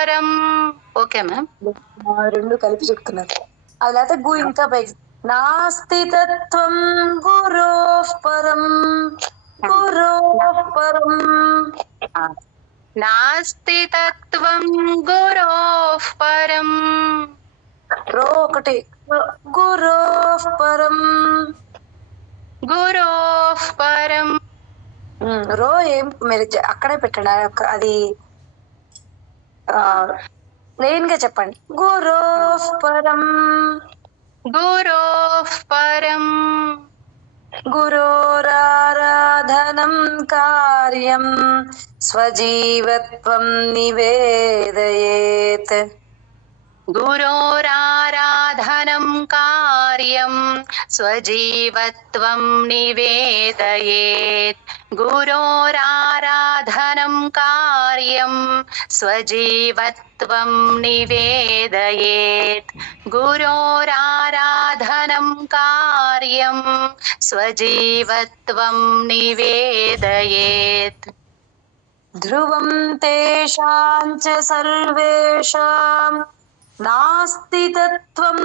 పరం. Okay ma'am. రెండు కలిపి చెప్తున్నారు. అది లేకపోతే గు ఇంకా పైకి. నాస్తి తత్వం గురోః పరం, గురోః పరం. నాస్తి తత్వం గురోః పరం. రో ఒకటి. గురోః పరం, గురోః పరం. రో ఏం మీరు అక్కడే పెట్టండి. అది ప్లెయిన్ గా చెప్పండి. గురోః పరం, గురోః పరం. గురోరారాధనం కార్యం స్వజీవత్వం నివేదయేత్. గురోరారాధనం కార్యం స్వజీవత్వం నివేదయేత్. గురోరారాధనం కార్యం స్వజీవత్వం నివేదయేత్. గురోరారాధనం కార్యం స్వజీవత్వం నివేదయేత్. ధ్రువం తేషాం చ సర్వేషాం నాస్తి తత్వం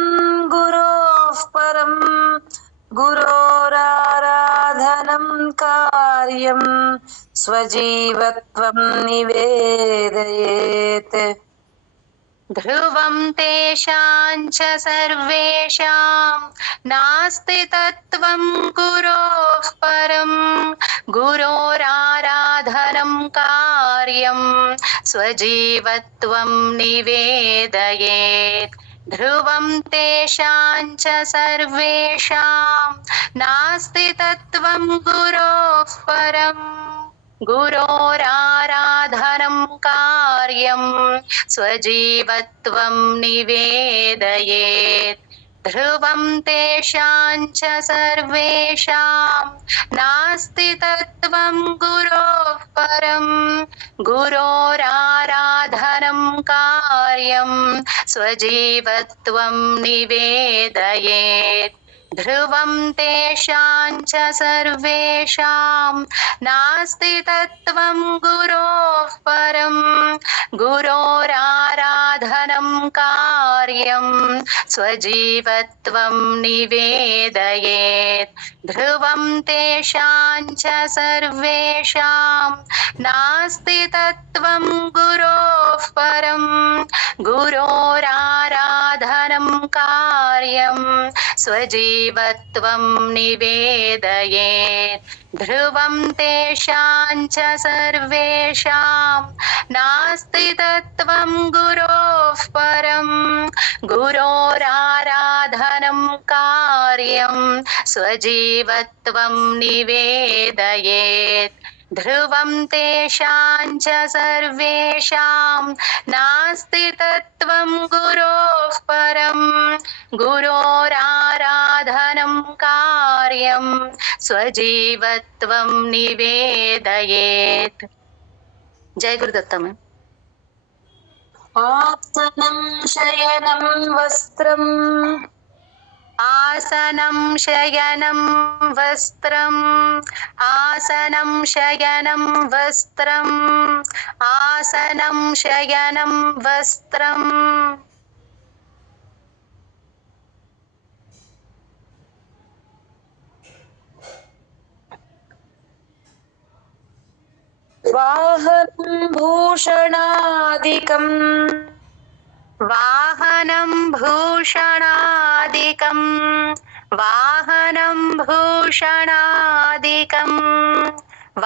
గురోః పరం, గురోరారాధనం కార్యం స్వజీవత్వం నివేదయేత్. ధ్రువం తేషాం చ సర్వేషాం నాస్తి తత్వం గురోః పరం, గురోరారాధనం కార్యం స్వజీవత్వం నివేదయేత్. ధ్రువం తేషాం చ సర్వేషాం నాస్తి తత్వం గురోః పరం, గురోరారాధనం కార్యం స్వజీవత్వం నివేదయేత్. ధ్రువం తేషాం చ సర్వేషాం నాస్తి తత్వం గురోః పరం, గురోరారాధనం కార్యం స్వజీవత్వం నివేదయేత్. ధ్రువం తేషాం చ సర్వేషాం నాస్తి తత్వం గురోః పరం, గురోరారాధనం కార్యం స్వజీవత్వం నివేదయేత్. ధ్రువం తేషాం చ సర్వేషాం నాస్తి తత్వం గురోః పరం, గురోరారాధనం కార్యం స్వజీవత్వం నివేదయేత్. ధ్రువం తేషాం చ సర్వేషాం నాస్తి తత్వం గురోః పరం, గురోరారాధనం కార్యం స్వజీవత్వం నివేదయేత్. ధ్రువం తేషాం చ సర్వేషాం నాస్తి తత్వం గురోః పరం, గురోరారాధనం కార్యం స్వజీవత్వం నివేదయేత్. జై గురుదత్త. ఆసనం శయనం వస్త్రం, ఆసనం శయనం వస్త్రం, ఆసనం శయనం వస్త్రం, ఆసనం శయనం వస్త్రం. వాహనం భూషణాదికం, వాహనం భూషణాదికం, వాహనం భూషణాదికం,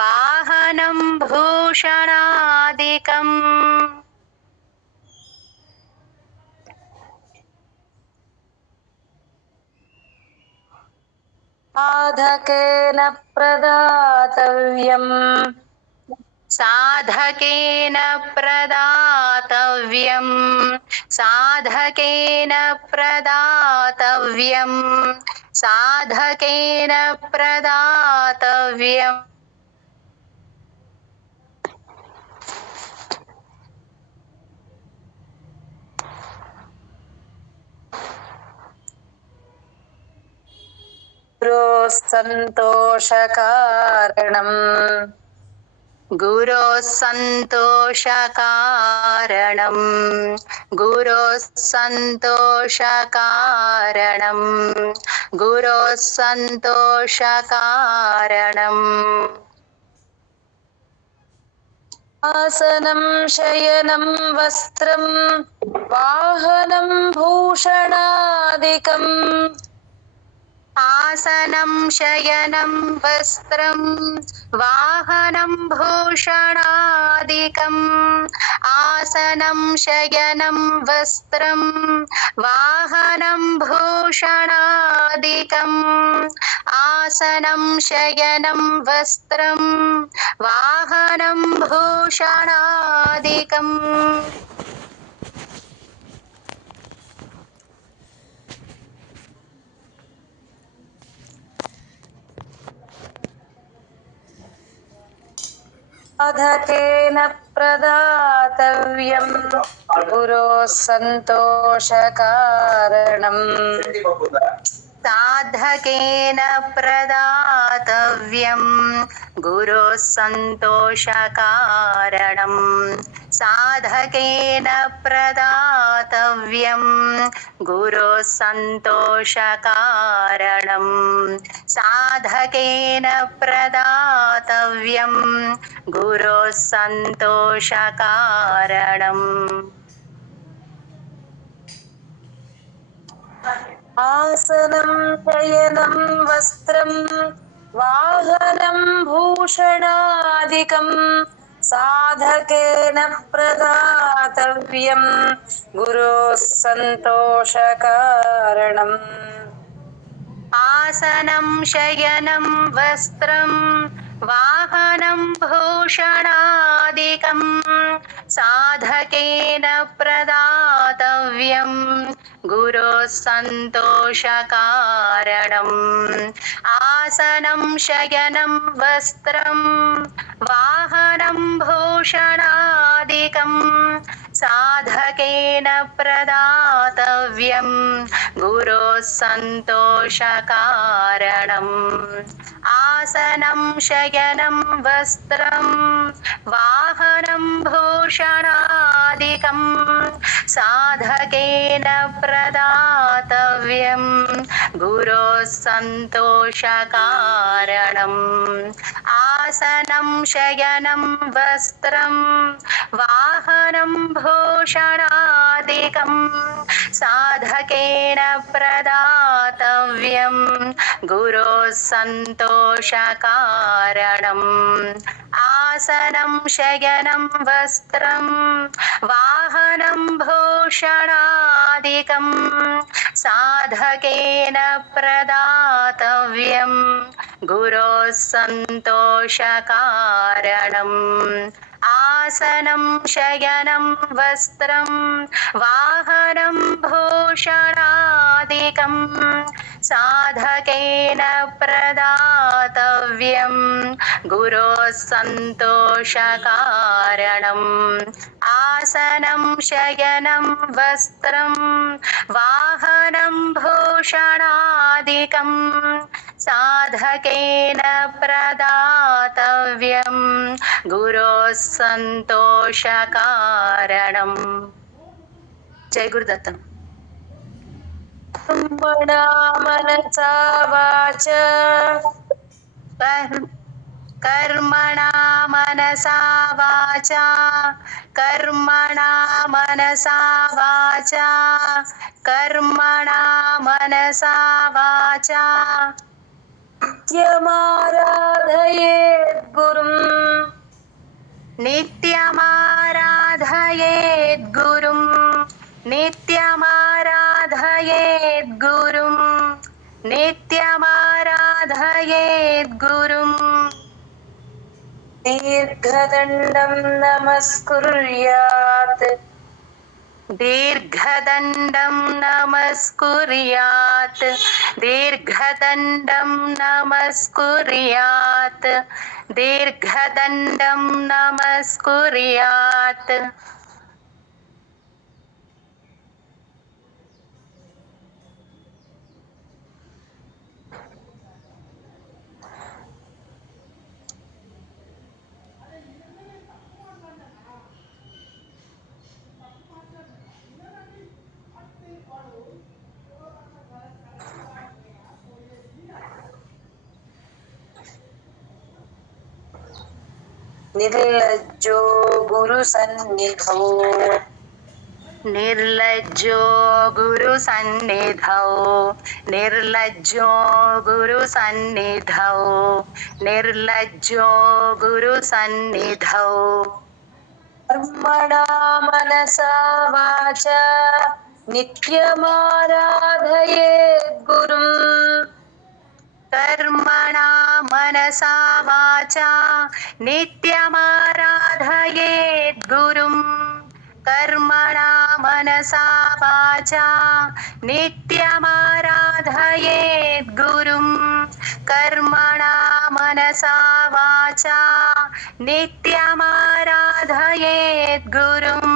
వాహనం భూషణాదికం. సాధకేన ప్రదాతవ్యం, సాధకేన ప్రదాతవ్యం, సాధకేన ప్రదాతవ్యం, సాధకేన ప్రదాతవ్యం. సంతోషకారణం, गुरोः सन्तोषकारणम् गुरोः सन्तोषकारणम् गुरोः सन्तोषकारणम् आसनं शयनं वस्त्रं वाहनं भूषणादिकम् आसनं शयनं वस्त्रं वाहनं भूषणादिकम् आसनं शयनं वस्त्रं वाहनं भूषणादिकम् आसनं शयनं वस्त्रं वाहनं भूषणादिकम् साधकेन प्रदातव्यं गुरोः सन्तोषकारणम् साधकेन प्रदातव्यं गुरोः सन्तोषकारणम् साधकेन प्रदातव्यं गुरोः सन्तोषकारणम् साधकेन प्रदातव्यं गुरोः सन्तोषकारणम् आसनं शयनं वस्त्रं वाहनं भूषणादिकम् साधकेन प्रदातव्यं गुरोः सन्तोषकारणम् आसनं शयनं वस्त्रं वाहनं भूषणादिकं साधकेन प्रदातव्यं गुरोः सन्तोषकारणम् आसनं शयनं वस्त्रं वाहनं भूषणादिकं साधकेन प्रदातव्यं गुरोः सन्तोषकारणम् आसनं शयनं वस्त्रं वाहनं भूषणादिकं साधकेन प्रदातव्यं गुरोः सन्तोषकारणम् आसनं शयनं वस्त्रं वाहनं भूषणादिकं साधकेन प्रदातव्यं गुरोः सन्तोषकारणम् आसनं शयनं वस्त्रं वाहनं भूषणादिकं साधकेन प्रदातव्यं गुरोः सन्तोषकारणम् आसनं शयनं वस्त्रं वाहनं भूषणादिकं साधकेन प्रदातव्यं गुरोः सन्तोषकारणम् आसनं शयनं वस्त्रं वाहनं भूषणादिकं साधकेन प्रदातव्यं गुरोः सन्तोषकारणम् जय गुरुदत्त कर्मणा मनसा वाचा कर्मणा मनसा वाचा कर्मणा मनसा वाचा कर्मणा मनसा वाचा नित्यमाराधयेत् गुरुम् नित्यमाराधयेत् गुरुम् नित्यमाराधयेत् गुरुम् नित्यमाराधयेत् गुरुम् दीर्घदण्डं नमस्कुर्यात् दीर्घदण्डं नमस्कुर्यात् दीर्घदण्डं नमस्कुर्यात् दीर्घदण्डं नमस्कुर्यात् నిర్లజ్జో గురు సన్నిధౌ నిర్లజ్జో గురు సన్నిధౌ నిర్లజ్జో గురు సన్నిధౌ నిర్లజ్జో గురు సన్నిధౌ కర్మణా మనసా వాచా నిత్యమారాధయేత్ గురుం కర్మణా మనసా వాచా నిత్యమారాధయేత్ గురుం కర్మణా మనసా వాచా నిత్యమారాధయేత్ గురుం కర్మణా మనసా వాచా నిత్యమారాధయేత్ గురుం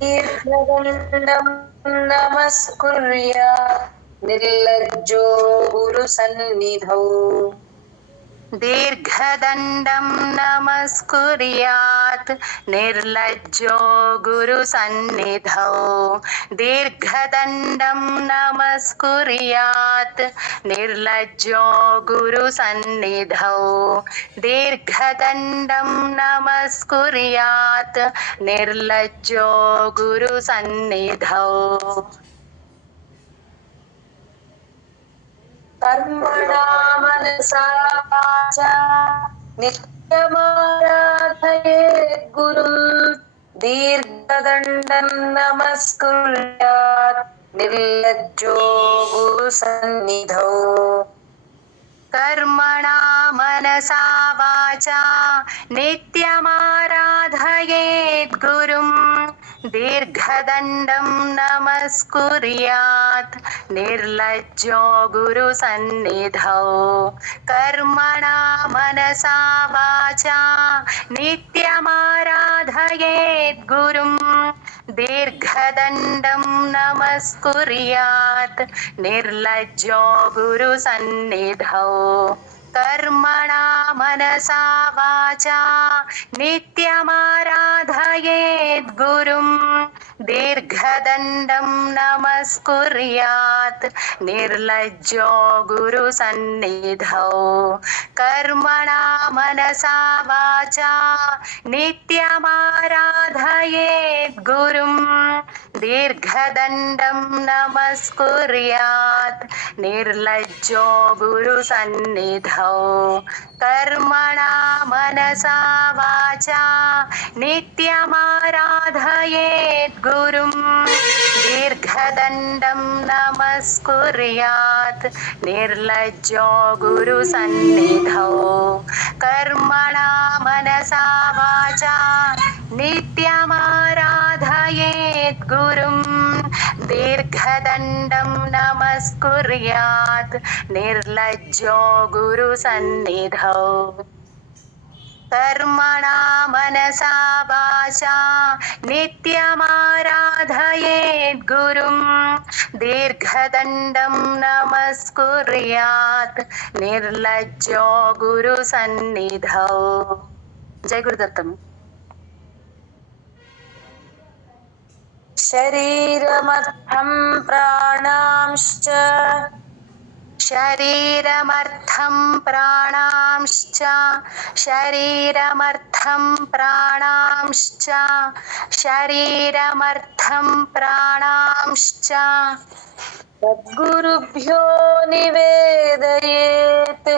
దీర్ఘదండం నమస్కుర్యాత్ నిర్లజ్జో గురు సన్నిధౌ దీర్ఘదండం నమస్కుర్యాత్ నిర్లజ్జో గురు సన్నిధౌ దీర్ఘదండం నమస్కుర్యాత్ నిర్లజ్జో గురు సన్నిధౌ దీర్ఘదండం నమస్కుర్యాత్ నిర్లజ్జో గురు సన్నిధౌ కర్మణా మనసా వాచా నిత్యమారాధయేత్ గురుం దీర్ఘదండం నమస్కుర్యాత్ నిర్లజ్జో గురు సన్నిధౌ కర్మణా మనసా వాచా నిత్యమారాధయేత్ గురుం దీర్ఘదండం నమస్కుర్యాత్ నిర్లజ్జో గురు సన్నిధౌ కర్మణా మనసా వాచా నిత్యమారాధయేత్ గురుం దీర్ఘదండం నమస్కుర్యాత్ నిర్లజ్జో గురు సన్నిధౌ కర్మణా మనసా వాచా నిత్యమారాధయేత్ గురుం దీర్ఘదండం నమస్కుర్యాత్ నిర్లజ్జో గురు సన్నిధౌ కర్మణా మనసా వాచా నిత్యమారాధయేత్ గురుం దీర్ఘదండం నమస్కుర్యాత్ నిర్లజ్జో గురు సన్నిధౌ కర్మణా మనసా వాచా నిత్యమారాధయేత్ గురుం దీర్ఘదండం నమస్కుర్యాత్ నిర్లజ్జో గురు సన్నిధౌ కర్మణా మనసా వాచా నిత్యమారాధయేత్ గురుం దీర్ఘదండం నమస్కుర్యాత్ నిర్లజ్జో గురు సన్నిధౌ కర్మణా మనసా వాచా నిత్యమారాధయేత్ గురుం దీర్ఘదండం నమస్కుర్యాత్ నిర్లజ్జో గురు సన్నిధౌ. జై గురుదత్తం. శరీరమర్థం ప్రాణాంశ్చ శరీరమర్థం ప్రాణాంశ్చ శరీరమర్థం ప్రాణాంశ్చ శరీరమర్థం ప్రాణాంశ్చ సద్గురుభ్యో నివేదయేత్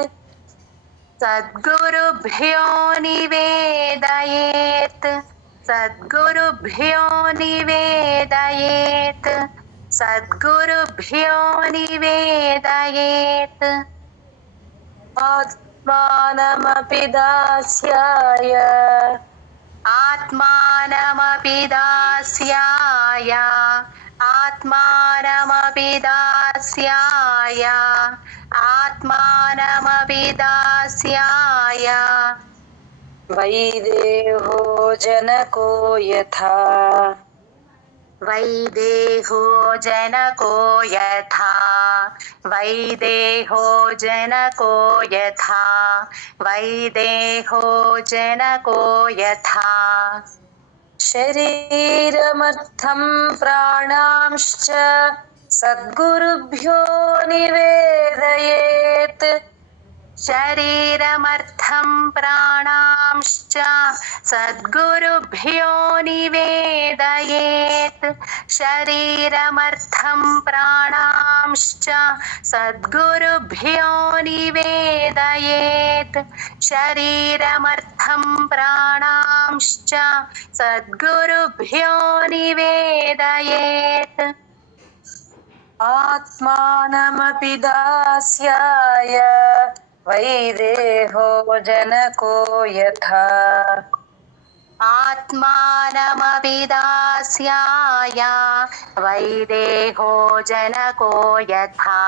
సద్గురుభ్యో నివేదయేత్ సద్గురుభ్యో నివేదయేత్ సద్గురుభ్యో నివేదయేత్ ఆత్మానమపి దాస్యాయ ఆత్మానమపి దాస్యాయ ఆత్మానమపి దాస్యాయ ఆత్మానమపి దాస్యాయ వైదేహో జనకో యథా వైదేహో జనకో యథా వైదేహో జనకో యథా వైదేహో జనకో యథా శరీరమర్థం ప్రాణాంశ్చ సద్గురుభ్యో నివేదయేత్ शरीरमर्थं प्राणांश्च सद्गुरुभ्यो निवेदयेत् शरीरमर्थं प्राणांश्च सद्गुरुभ्यो निवेदयेत् शरीरमर्थं प्राणांश्च सद्गुरुभ्यो निवेदयेत् आत्मानमपि दास्याय वैदेहो जनको यथा आत्मानमपि दास्याय वैदेहो जनको यथा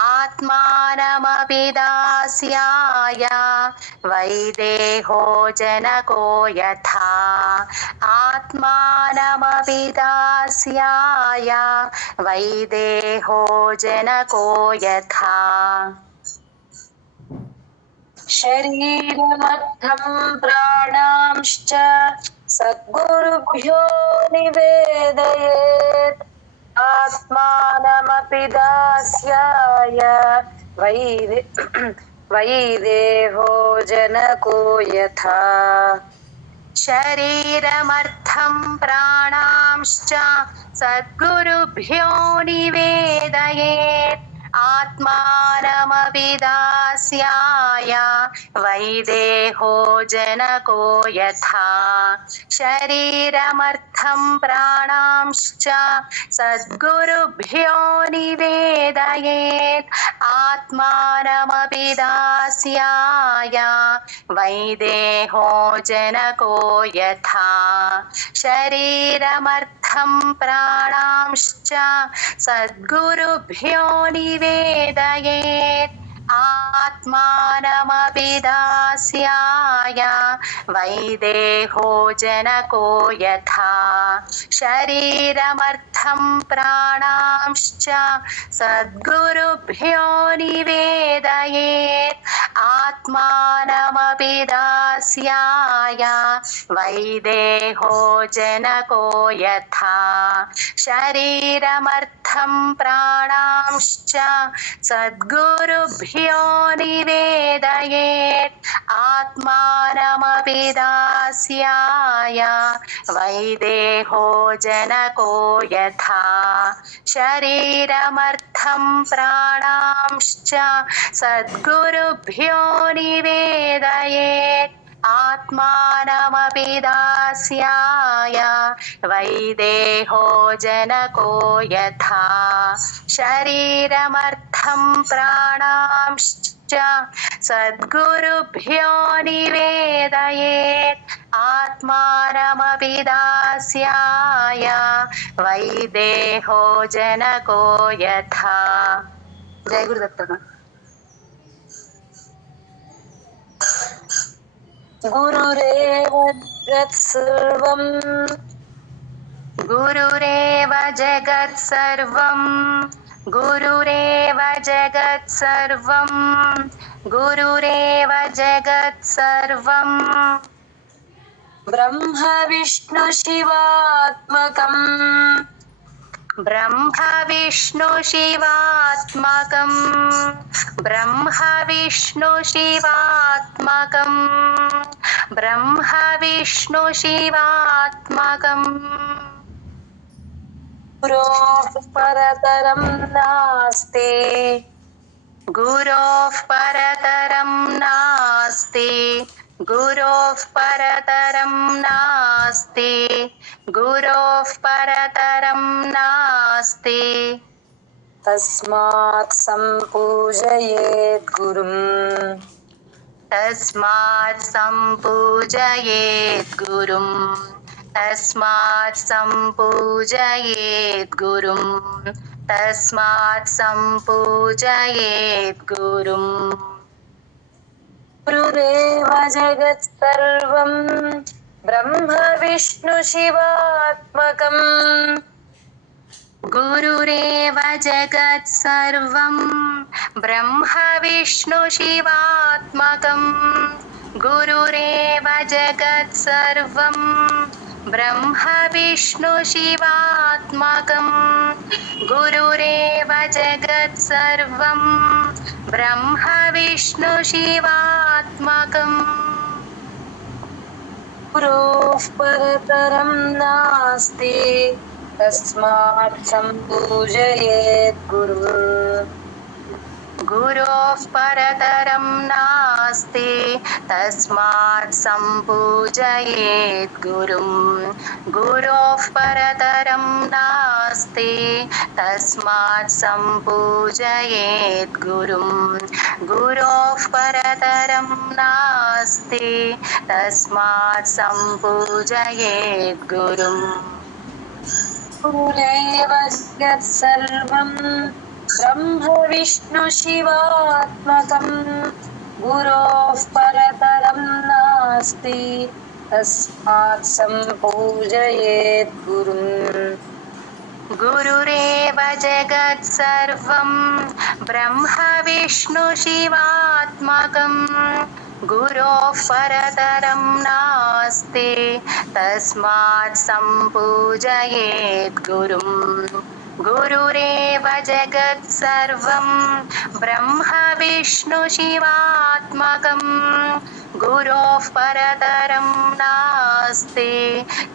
आत्मानमपि दास्याय वैदेहो जनको यथा आत्मानमपि दास्याय वैदेहो जनको यथा शरीरमर्थं प्राणांश्च सद्गुरुभ्यो निवेदयेत् आत्मानमपि दास्याय वैदेहो जनको यथा शरीरमर्थं प्राणांश्च सद्गुरुभ्यो निवेदयेत् आत्मानमपि दास्याय वैदेहो जनको यथा शरीरमर्थं प्राणांश्च सद्गुरुभ्यो निवेदयेत् आत्मानमपि दास्याय वैदेहो जनको यथा शरीरमर्थं प्राणांश्च सद्गुरुभ्यो निवेदयेत् आत्मानमपि दास्याय वैदेहो जनको यथा शरीरमर्थं प्राणांश्च सद्गुरुभ्यो निवेदयेत् आत्मानमपि दास्याय वैदेहो जनको यथा शरीरमर्थं प्राणांश्च सद्गुरुभ्यो निवेदयेत् आत्मानमपि दास्याय वैदेहो जनको यथा शरीरमर्थं प्राणांश्च सद्गुरुभ्यो निवेदयेत् आत्मानमपि दास्याय वैदेहो जनको यथा शरीरमर्थं प्राणांश्च सद्गुरुभ्यो निवेदयेत् आत्मानमपि दास्याय वैदेहो जनको यथा। जय गुरुदत्त। गुरुरेव जगत्सर्वं गुरुरेव जगत्सर्वं गुरुरेव जगत्सर्वं गुरुरेव जगत्सर्वं ब्रह्म विष्णु शिवात्मकम् ब्रह्म विष्णु शिवात्मकं ब्रह्म विष्णु शिवात्मकं ब्रह्म विष्णु शिवात्मकं गुरोः परतरं नास्ति गुरोः परतरं नास्ति गुरोः परतरं नास्ति गुरोः परतरं नास्ति तस्मात् सम्पूजयेत् गुरुम् तस्मात् सम्पूजयेत् गुरुम् तस्मात् सम्पूजयेत् गुरुम् तस्मात् सम्पूजयेत् गुरुम् गुरुरेव जगत्सर्वं ब्रह्म विष्णु शिवात्मकम् गुरुरेव जगत्सर्वं ब्रह्म विष्णु शिवात्मकं गुरुरेव जगत्सर्वं ब्रह्म विष्णु शिवात्मकं गुरुरेव जगत्सर्वं ब्रह्म विष्णु शिवात्मकम् गुरोः परतरं नास्ति तस्मात् सम्पूजयेत् गुरुम् गुरोः परतरं नास्ति तस्मात् सम्पूजयेत् गुरुम् गुरोः परतरं नास्ति तस्मात् सम्पूजयेत् गुरुम् गुरोः परतरं नास्ति तस्मात् सम्पूजयेत् गुरुम् गुरुरेव जगत्सर्वं ब्रह्म विष्णु शिवात्मकम् गुरोः परतरं नास्ति तस्मात् सम्पूजयेत् गुरुम् गुरुरेव जगत्सर्वं ब्रह्म विष्णु शिवात्मकम् गुरोः परतरं नास्ति तस्मात् सम्पूजयेत् गुरुम् गुरुरेव जगत्सर्वं ब्रह्म विष्णु शिवात्मकम् गुरोः परतरं नास्ति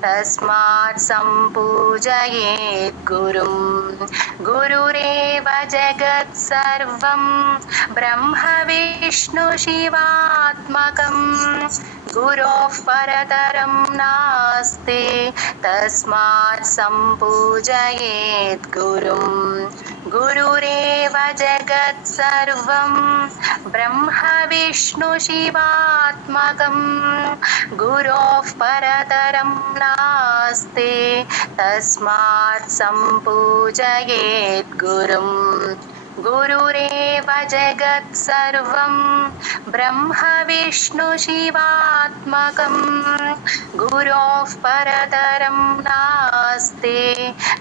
तस्मात् सम्पूजयेत् गुरुम् गुरुरेव जगत्सर्वं ब्रह्म विष्णु शिवात्मकम् गुरोः परतरं नास्ति तस्मात् सम्पूजयेत् गुरुम् गुरुरेव जगत्सर्वं ब्रह्म विष्णु शिवात्मकम् गुरोः परतरं नास्ति तस्मात् सम्पूजयेत् गुरुम् गुरुरेव जगत्सर्वं ब्रह्म विष्णु शिवात्मकम् गुरोः परतरं नास्ति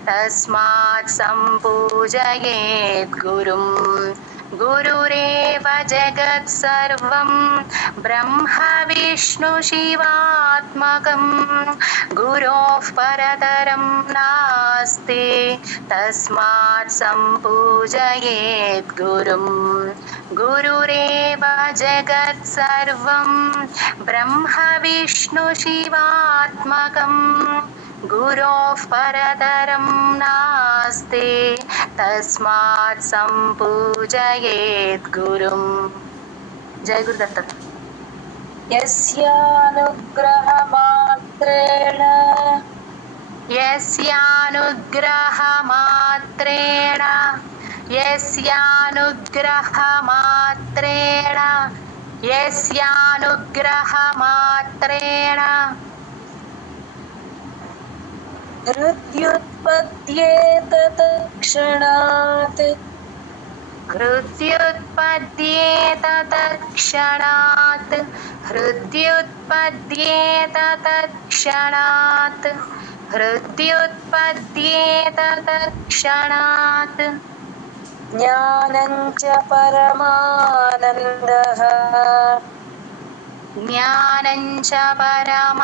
तस्मात् सम्पूजयेत् गुरुम् गुरुरेव जगत्सर्वं ब्रह्म विष्णु शिवात्मकम् गुरोः परतरं नास्ति तस्मात् सम्पूजयेत् गुरुम् गुरुरेव जगत्सर्वं ब्रह्म विष्णु शिवात्मकम् गुरोः परतरं नास्ति तस्मात् सम्पूजयेत् गुरुम् जय गुरुदत्त यस्यानुग्रहमात्रेण यस्यानुग्रहमात्रेण यस्यानुग्रहमात्रेण यस्यानुग्रहमात्रेण हृद्युत्पद्येत तत्क्षणात् हृद्युत्पद्येत तत्क्षणात् हृद्युत्पद्येत तत्क्षणात् हृद्युत्पद्येत तत्क्षणात् ज्ञानं च परमानन्दः ज्ञानं च परमानन्दः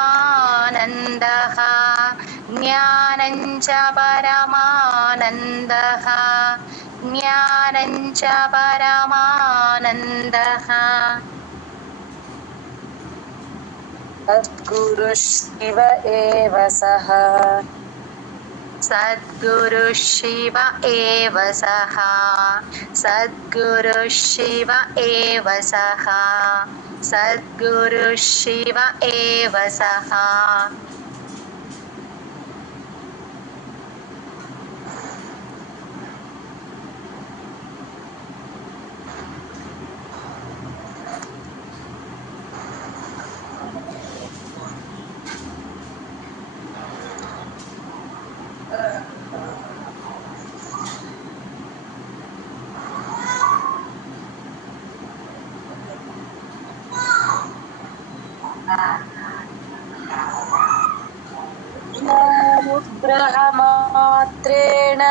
ज्ञानं च परमानन्दः ज्ञानं च परमानन्दः सद्गुरुः शिव एव सः सद्गुरुः शिव एव सः सद्गुरुः शिव एव सः सद्गुरुः शिव एव सः अनुग्रहमात्रेण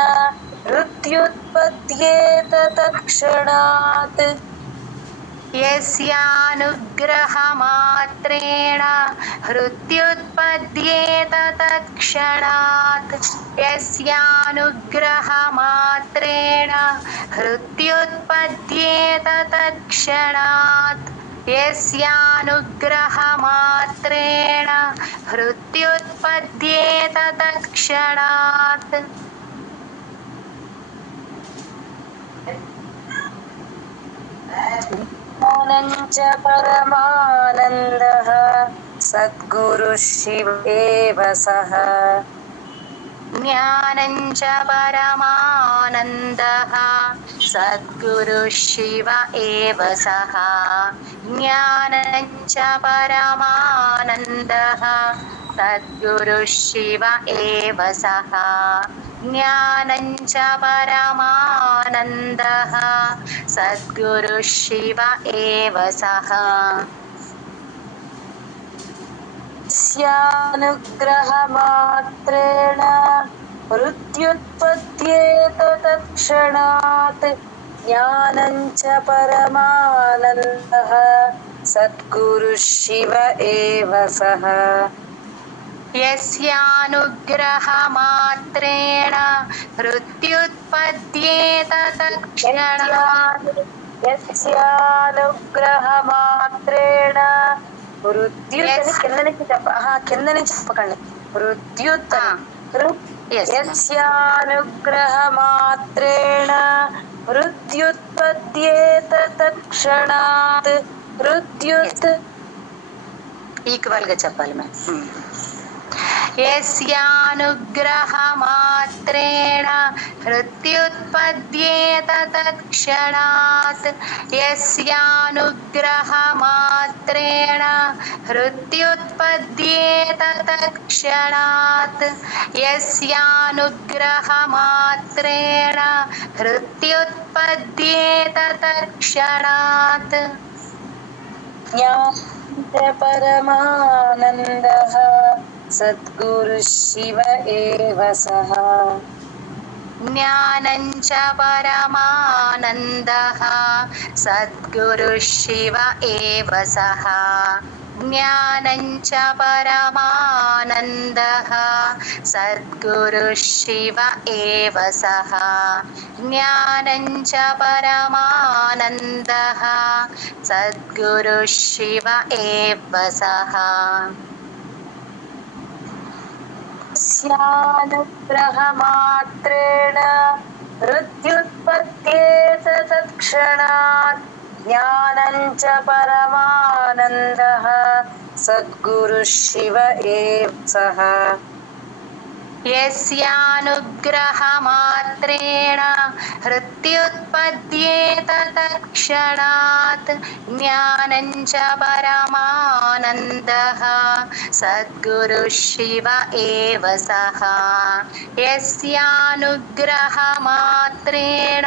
हृद्युत्पद्येत तत्क्षणात् यस्यानुग्रहमात्रेण हृद्युत्पद्येत तत्क्षणात् तत्क्षणात् यस्यानुग्रहमात्रेण हृत्युत्पद्येत तत्क्षणात् यस्यानुग्रहमात्रेण हृत्युत्पद्येत तत्क्षणात् ज्ञानञ्च परमानन्दः सद्गुरुः शिव एव सः ज्ञानञ्च परमानन्दः सद्गुरुः शिव एव सः ज्ञानञ्च परमानन्दः सद्गुरुः शिव एव सः ज्ञानञ्च परमानन्दः सद्गुरुः शिव एव सः स्यानुग्रहमात्रेण मृत्युत्पद्येत तत्क्षणात् ज्ञानञ्च परमानन्दः सद्गुरुः शिव एव सः यस्यानुग्रहमात्रेण मृत्युत्पद्येत तत्क्षणात् యస్యానుగ్రహమాత్రేణ కింద నుంచి చెప్పకండి యస్యానుగ్రహమాత్రేణ మృత్యుత్పద్యేత తత్క్షణాత్ ఈక్వల్ గా చెప్పాలి మ్యామ్ यस्यानुग्रहमात्रेण हृत्युत्पद्येत तत्क्षणात् यस्यानुग्रहमात्रेण हृत्युत्पद्येत तत्क्षणात् यस्यानुग्रहमात्रेण हृत्युत्पद्येत तत्क्षणात् परमानन्दः सद्गुरुः शिव एव सः ज्ञानञ्च परमानन्दः सद्गुरुः शिव एव सः ज्ञानञ्च परमानन्दः सद्गुरुः शिव एव सः ज्ञानञ्च परमानन्दः सद्गुरुः शिव एव सः स्यानुग्रहमात्रेण मृत्युत्पद्येत तत्क्षणात् ज्ञानञ्च परमानन्दः सद्गुरुः शिव एव सः यस्यानुग्रहमात्रेण हृत्युत्पद्येत तत्क्षणात् ज्ञानञ्च परमानन्दः सद्गुरुः शिव एव सः यस्यानुग्रहमात्रेण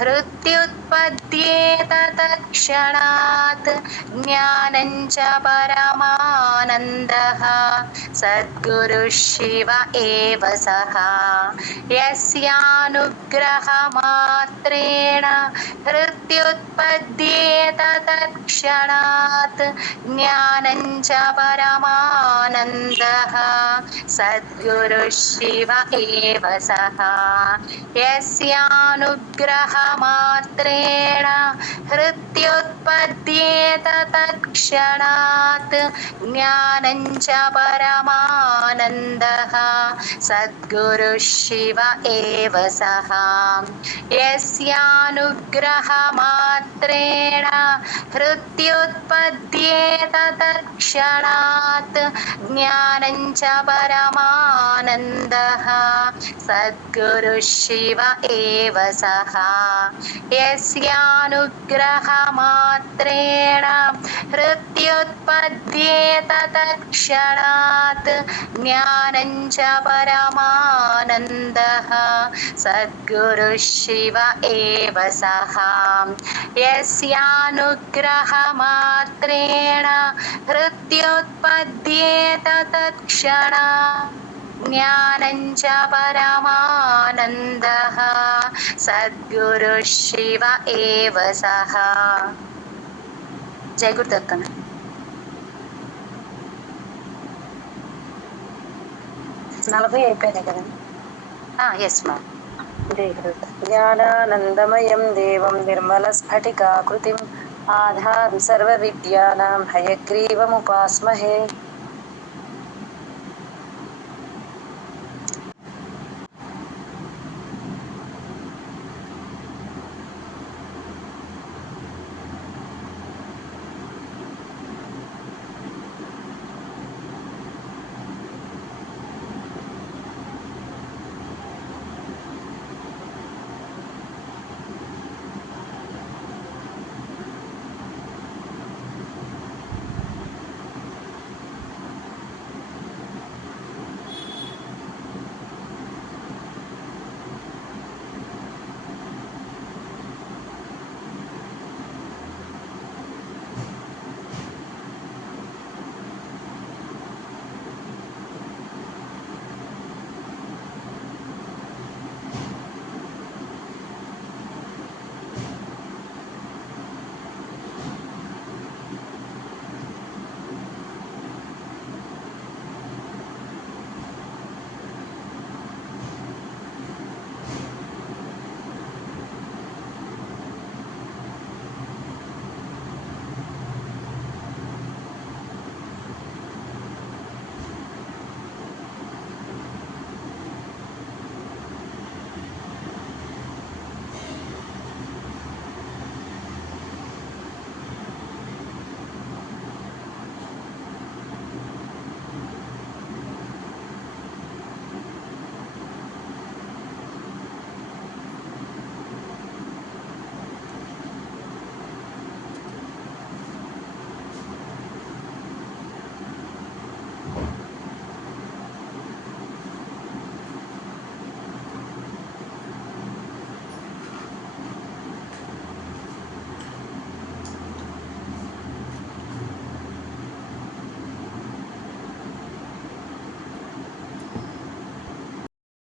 हृत्युत्पद्येत तत्क्षणात् ज्ञानञ्च परमानन्दः सद्गुरुः शिव एव सः यस्यानुग्रहमात्रेण हृत्युत्पद्येत तत्क्षणात् ज्ञानञ्च परमानन्दः सद्गुरुः शिव एव सः यस्यानुग्रहमात्रेण हृत्युत्पद्येत तत्क्षणात् ज्ञानञ्च परमानन्दः सद्गुरुः शिव एव सः यस्यानुग्रहमात्रेण हृत्युत्पद्येत तत्क्षणात् ज्ञानञ्च परमानन्दः सद्गुरुः शिव एव सः यस्यानुग्रहमात्रेण हृत्युत्पद्येत तत्क्षणात् ज्ञानञ्च परमानन्दः सद्गुरुः शिव एव सः यस्यानुग्रहमात्रेण हृत्युत्पद्येत तत्क्षणात् ज्ञानञ्च परमानन्दः सद्गुरुः शिव एव सः जय गुरुदत्त। 40 అయిపోయినాయి కదా. Yes ma'am. జ్ఞానానందమయం దేవం నిర్మల స్ఫటికాకృతిం ఆధారం సర్వ విద్యానాం హయగ్రీవముపాస్మహే.